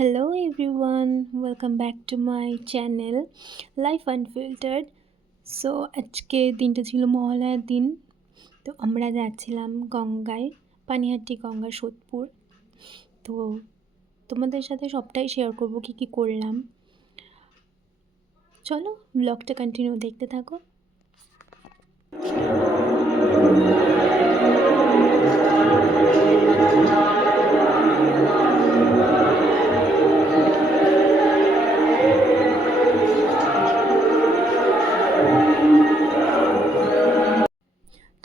Hello everyone welcome back to my channel life unfiltered so আজকে দিনটা ছিল মহালয়ার দিন। তো আমরা যাচ্ছিলাম গঙ্গায়, পানিহাটি গঙ্গা সোদপুর। তো তোমাদের সাথে সবটাই শেয়ার করব, কী কী করলাম। চলো ব্লগটা কন্টিনিউ দেখতে থাকো।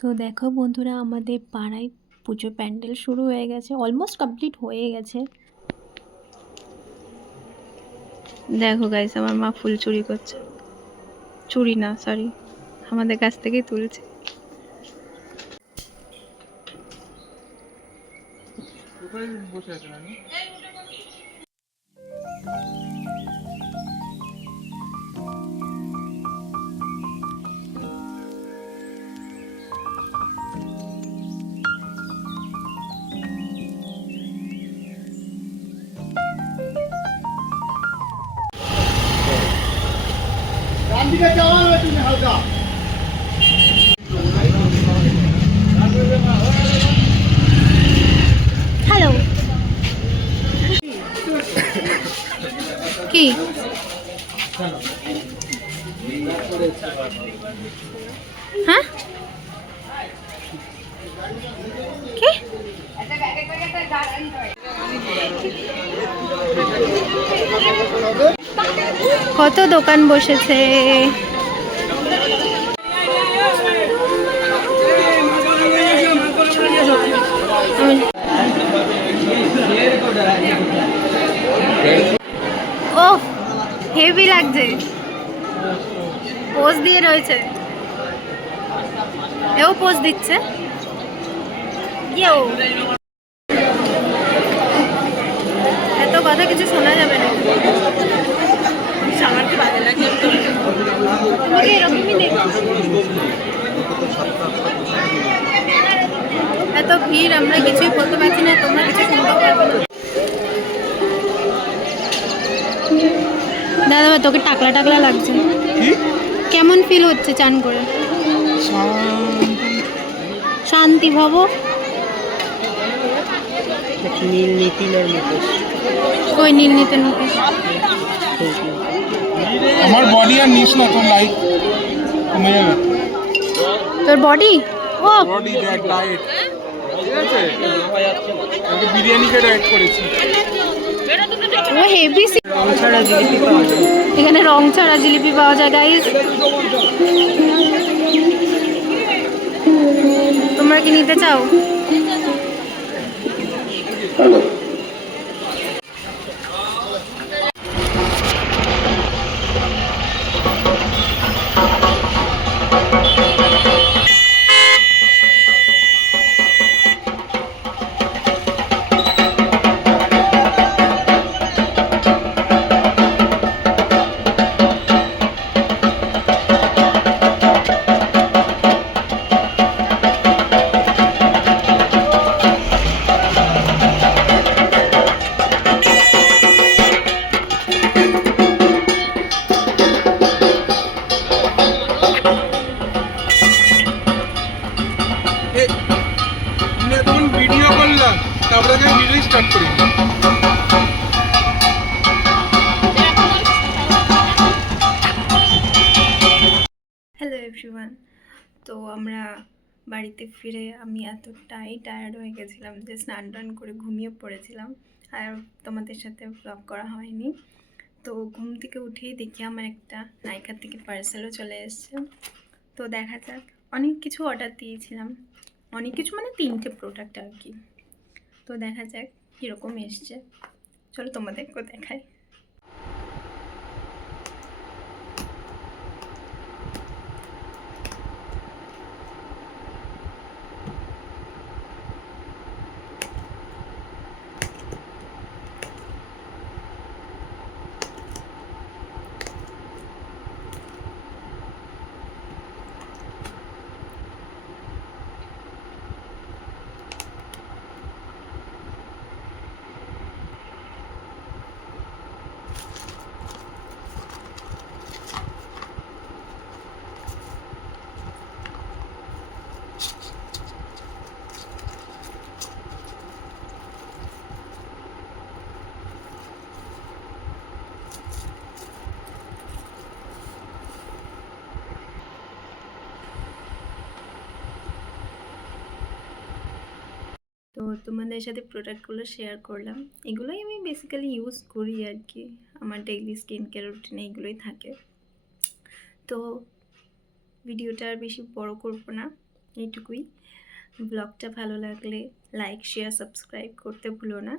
তো দেখো বন্ধুরা আমাদের পাড়ায় পুজো প্যান্ডেল শুরু হয়ে গেছে অলমোস্ট কমপ্লিট হয়ে গেছে। দেখো গাইস আমার মা ফুল চুরি করছে। চুরি না সরি আমাদের কাছ থেকেই তুলছে। কোথায় বসে আছেন আপনি হ্যালো। কি? হ্যাঁ? কি? কত দোকান বসেছে? ও হেভি লাগছে। পোজ দিয়ে রয়েছে। এও পোজ দিচ্ছে। এত কথা কিছু শোনা যাবে না আমার কি ভালো লাগে তোমাকে এরকমই দেখো এত ভিড় আমরা কিছুই বলতে পারছি না তোমরা কিছু শুনতে পারবে না। দাদা তোকে টাকলা টাকলা লাগছে। কেমন ফিল হচ্ছে চান করে? শান্তি। ভাবো। নীল মতো কই নীল নিতে নিতে আমার বডি আর নিস না তোর লাইট কমে যাবে। তোর বডি ও। বডি দ্যাট ডায়েট ঠিক আছে? আমি বিরিয়ানিকে ডায়েট করেছি। ও হেভি রং ছাড়া জিলিপি পাওয়া যায় এখানে রং ছাড়া জিলিপি পাওয়া যায় গাইস তোমরা কি নিতে চাও? তুমি তারপরে আমি ভিডিও স্টার্ট করি। হ্যালো এভরিওয়ান তো আমরা বাড়িতে ফিরে আমি এতটাই টায়ার্ড হয়ে গেছিলাম যে স্নান টান করে ঘুমিয়ে পড়েছিলাম। আর তোমাদের সাথে ব্লগ করা হয়নি। তো ঘুম থেকে উঠেই দেখি আমার একটা নাইকার থেকে পার্সেলও চলে এসছে। তো দেখা যাক, অনেক কিছু অর্ডার দিয়েছিলাম। অনেক কিছু মানে তিনটে প্রোডাক্ট আর কি। তো দেখা যাক কীরকম এসছে। চলো তোমাদেরকেও দেখাই। তোমাদের সাথে প্রোডাক্টগুলো শেয়ার করলাম। এগুলোই আমি বেসিক্যালি ইউজ করি আর কি আমার ডেইলি স্কিন কেয়ার রুটিনে এগুলোই থাকে। তো ভিডিওটা আর বেশি বড় করব না। এইটুকুই। ব্লগটা ভালো লাগলে লাইক শেয়ার সাবস্ক্রাইব করতে ভুলো না।